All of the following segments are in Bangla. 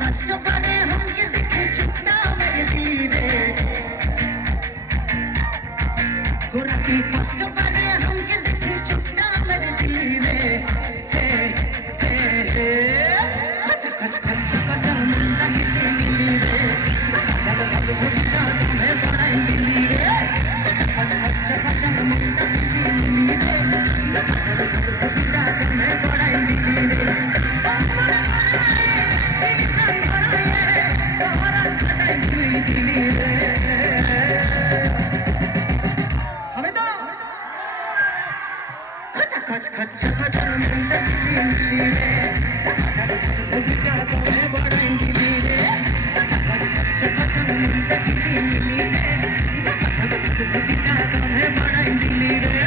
फर्स्ट बने हमके देखे छुपना मेरे दिल रे गोरखी फर्स्ट बने हमके देखे छुपना मेरे दिल रे हे हे हे खच खच खच खच मुंडा नीचे दिल रे दग दग घुटना तुम्हें बड़ा दिल रे खच खच खच खच मुंडा नीचे दिल रे दग दग घुटना तुम्हें बड़ा दिल रे खच खच खच मुंडा नीचे दिल रे दग दग घुटना तुम्हें बड़ा दिल रे खच खच खच खच मुंडा नीचे दिल रे दग दग घुटना तुम्हें बड़ा दिल रे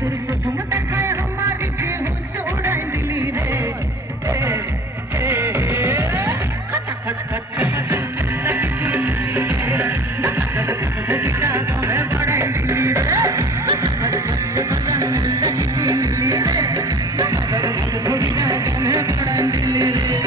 তোর প্রথম দেখায় আমার যে হুঁশ উড়াই দিলি রে কাঁচা খচ খচ খচ লাগিছি তবে বড়াই দিলি রে কাঁচা খচ খচ খচ লাগিছি রে তবে বড়াই দিলি রে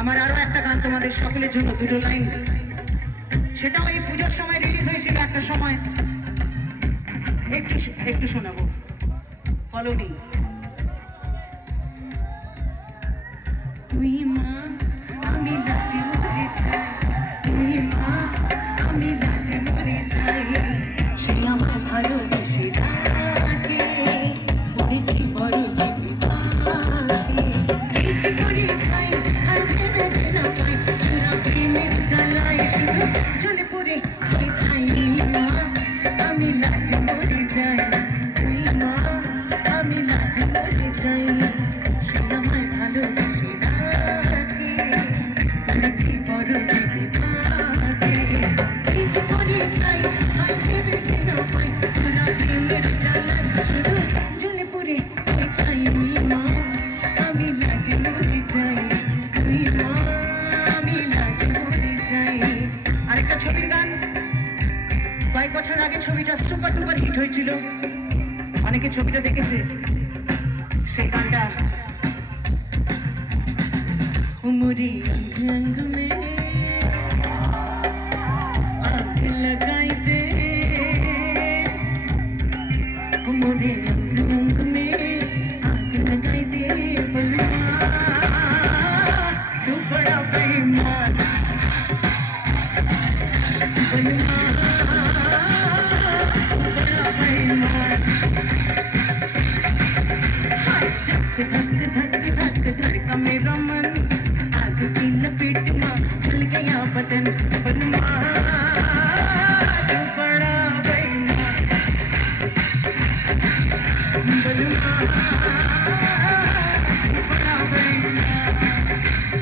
আমার আরো একটা গান তোমাদের সকলের জন্য দুটো লাইন সেটাও এই পূজার সময় রিলিজ হয়েছিল একটা সময় একটু একটু শোনাবো ফলো মি তুই মা আমি লাজে মরে যাই তুই মা আমি লাজে মরে যাই সে আমার ভালোবেসে ডাকে পড়েছি বড় জীবী চলে পড়ে চাই মা আমি লাজে মরে যাই তুই মা আমি লাজে মরে যাই সে আমায় ভালোবেসে ডাকে পড়েছি বড় জীবী কিছু করে চাই আর ভেবে না পাই তোরা প্রেমের জ্বালায় শুধু জ্বলে পড়ে চাই মা আমি লাজে মরে যাই তুই মা আমি লাজে মরে যাই আরেকটা ছবির গান কয়েক বছর আগে ছবিটা সুপার ডুপার হিট হয়েছিল অনেকে ছবিটা দেখেছে সেই গানটা उमरी अंग अंग में आग लगाई दे उमरी अंग अंग में आग लगाई दे बलवा तू बड़ा बेईमान बलवा तू बड़ा बेईमान धक धक धक धक धड़का मेरा मन आग की लपेट में चल गया बदन बलवा तू बड़ा बेईमान बलवा तू बड़ा बेईमान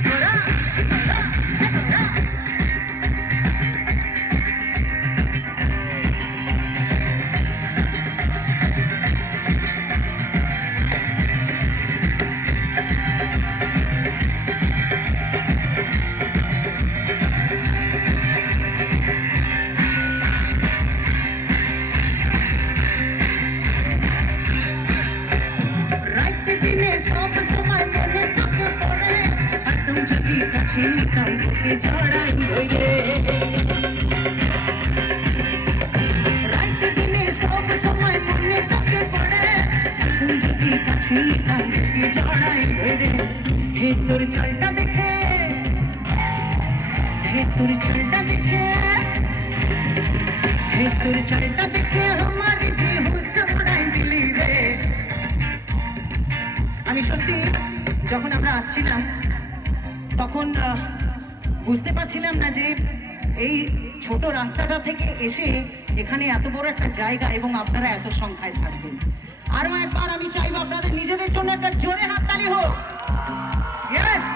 बड़ा নিতাম তোকে জড়াই ধরে রাইতে দিনে সব সময় মনে তোকে পড়ে এখন যদি কাছে নিতাম তোকে জড়াই ধরে হে তোর চালটা দেখে হে তোর চালটা দেখে হে তোর চালটা দেখে আমার যে হুশ উড়াই দিলি রে আমি সত্যি যখন আমরা আসছিলাম তখন বুঝতে পারছিলাম না যে এই ছোট রাস্তাটা থেকে এসে এখানে এত বড় একটা জায়গা এবং আপনারা এত সংখ্যায় থাকবেন আরো একবার আমি চাইবো আপনাদের নিজেদের জন্য একটা জোরে হাততালি হোক ইয়েস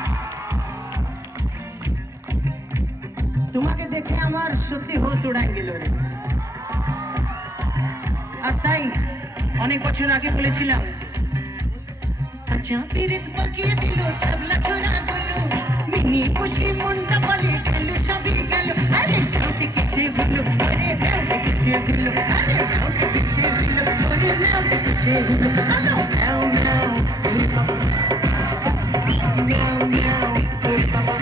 তোমাকে দেখে আমার সত্যি হোশ উড়াই গেল রে আর তাই অনেক বছর আগে বলেছিলাম আচ্ছা পিরিত পাকিয়ে দিল ছাবলা ছোড়া গেল মিনি খুশি মনটা বলে গেল সবই গেল আরে কাউকে কিছু হলো আরে কাউকে কিছু হলো আরে কাউকে কিছু হলো আরে কাউকে কিছু হলো আলো নাও নাও নাও নাও ওরে বাবা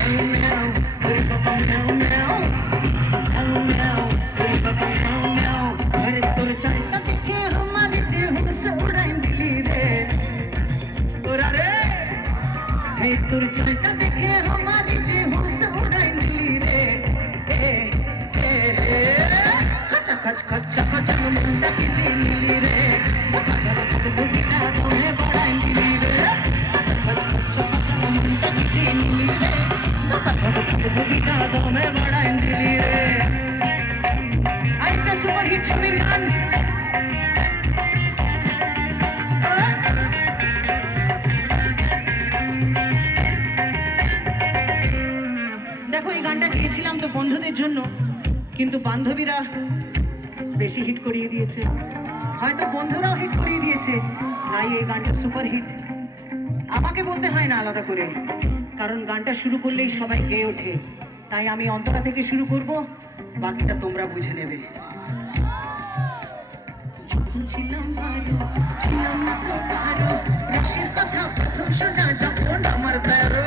নাও নাও ওরে বাবা নাও নাও নাও নাও ওরে বাবা নাও নাও আরে তোর চালটা দেখে আমার যে হুশ উড়াই দিলি রে তোরা রে হে তোর চালটা দেখে আমার যে হুশ উড়াই দিলি রে খচা খচ খচা খচা মুন্ডা কি জিলি রে বুগিটা তোমে বড়াই দিলি রে খচ খচা খচা মুন্ডা কি জিলি রে বুগিটা তোমে বড়াই দিলি রে আরেকটা সুপার হিট ছবির গান দেখো এই গানটা গেয়েছিলাম তো বন্ধুদের জন্য কিন্তু বান্ধবীরা বেশি হিট করিয়ে দিয়েছে হয়তো বন্ধুরাও হিট করিয়ে দিয়েছে তাই এই গানটা সুপার হিট আমাকে বলতে হয় না আলাদা করে কারণ গানটা শুরু করলেই সবাই গেয়ে ওঠে তাই আমি অন্তরা থেকে শুরু করব বাকিটা তোমরা বুঝে নেবে যখন ছিলাম ভালো ছিলাম না তো কারো রসের কথা প্রথম শোনা যখন আমার দ্বারো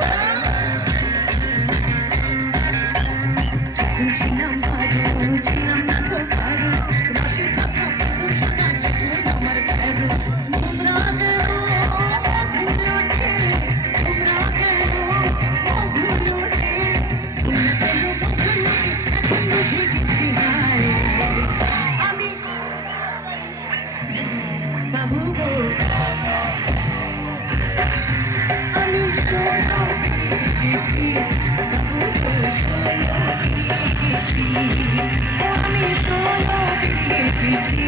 যখন ছিলাম ভালো ছিলাম না তো কারো রসের কথা প্রথম শোনা যখন আমার দ্বারো তোমরা গেল মধুলোটে তোমরা গেল মধুলোটে তোমরা গেল মধুলোটে এখন বুঝে গেছি হায় আমি বাবু গো আমি সোনা পেয়েছি বাবু গো সোনা পেয়েছি আমি সোনা পেয়েছি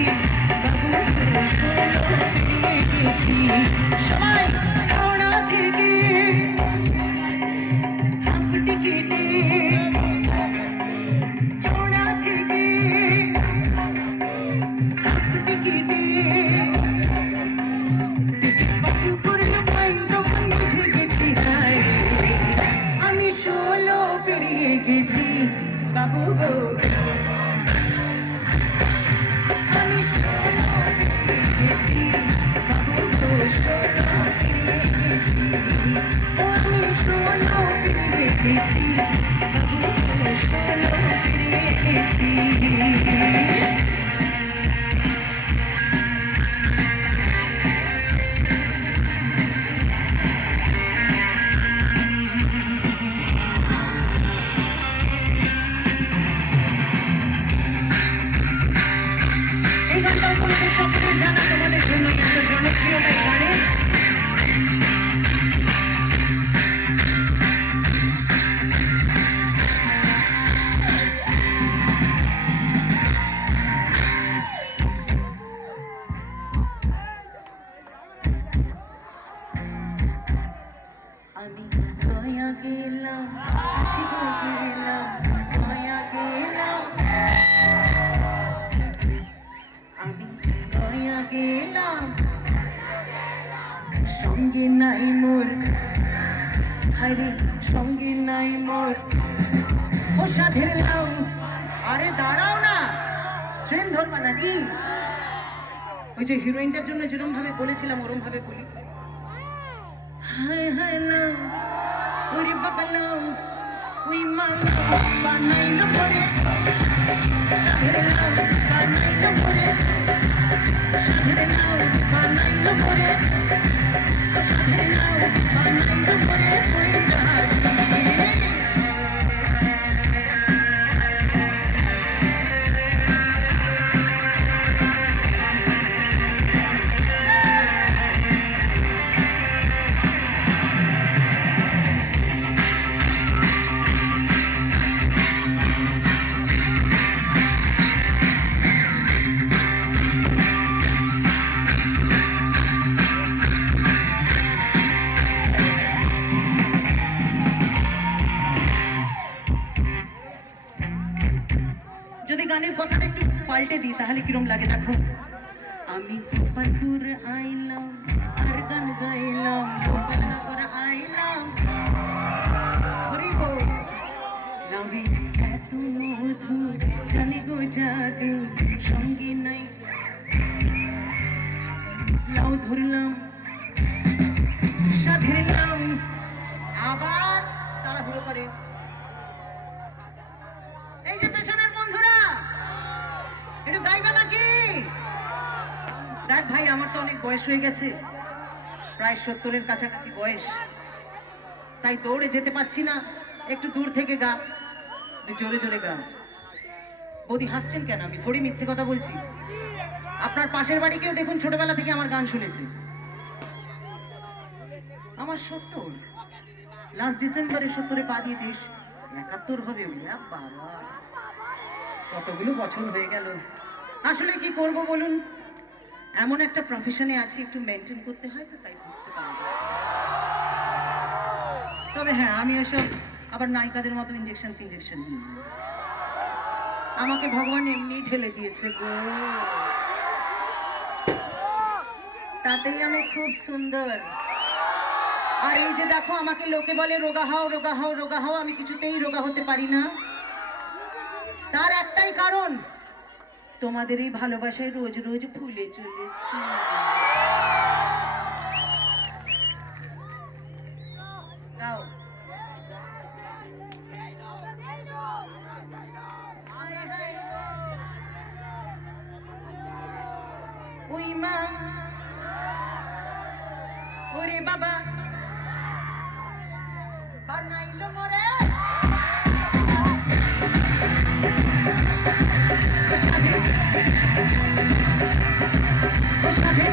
বাবু গো সোনা পেয়েছি সবাই সোনা থেকে হাফ টিকেটে সোনা থেকে হাফ টিকেটে আমি 16 পেরিয়ে গেছি বাবু গো আমি 16 পেরিয়ে গেছি বাবু গো 16 পেরিয়ে গেছি আমি 16 পেরিয়ে গেছি বাবু গো 16 পেরিয়ে গেছি এই গানটাও তোমাদের সকলের জানা তোমাদের জন্য এত জনপ্রিয় এই গানে আমি গয়া গেলাম শিব গেলাম গয়া গেলাম আমি গয়া গেলাম সঙ্গে নাই মোর হরে সঙ্গে নাই মোর ও সাধের লাউ আরে দাঁড়াও না ট্রেন ধরবা নাকি ওই যে হিরোইনটার জন্য যেরকম ভাবে বলেছিলাম ওরম ভাবে বলি হায় হায় লাউ ওরে বাবা লাউ ওই মা লাউ বানাইলো পরে সাধের লাউ বানাইলো পরে সাধের লাউ বানাইলো পরে সাধের লাউ বানাইলো পরে ওই গাড়ি যদি গানের কথাটা একটু পাল্টে দিই তাহলে কিরম লাগে দেখো আমি গোপালপুর আইলাম আর গান গাইলাম গোপালনগর আইলাম হরি বল লাউরে এত মধু জানি গো জাদু সঙ্গে নাই লাউ ধরলাম সাধের লাউ আবার তাড়াহুড়ো করে এই যে পেছনের বন্ধুরা একটু গাইবা নাকি দেখ ভাই আমার তো অনেক বয়স হয়ে গেছে প্রায় 70-এর কাছাকাছি বয়স তাই দৌড়ে যেতে পারছি না একটু দূর থেকে গা জোরে জোরে গা বৌদি হাসছেন কেন আমি থোড়ি মিথ্যে কথা বলছি আপনার পাশের বাড়ি কেউ দেখুন ছোটবেলা থেকে আমার গান শুনেছে আমার 70 লাস্ট ডিসেম্বরে 70-এ পা দিয়েছে 71 হবে বাবা কতগুলো বছর হয়ে গেল আসলে কি করব বলুন এমন একটা প্রফেশনে আছি একটু মেনটেন করতে হয় তো তাই বুঝতে পারা যায় তবে হ্যাঁ আমি ওসব আবার নায়িকাদের মতো ইনজেকশন নিই আমাকে ভগবান এমনি ঢেলে দিয়েছে গো তাতেই আমি খুব সুন্দর আর এই যে দেখো আমাকে লোকে বলে রোগা হও রোগা হও রোগা হও আমি কিছুতেই রোগা হতে পারি না তার একটাই কারণ তোমাদের এই ভালোবাসায় রোজ রোজ ফুলে চলেছি দাও ওই মা ওরে বাবা বানাইলো মরে সাধে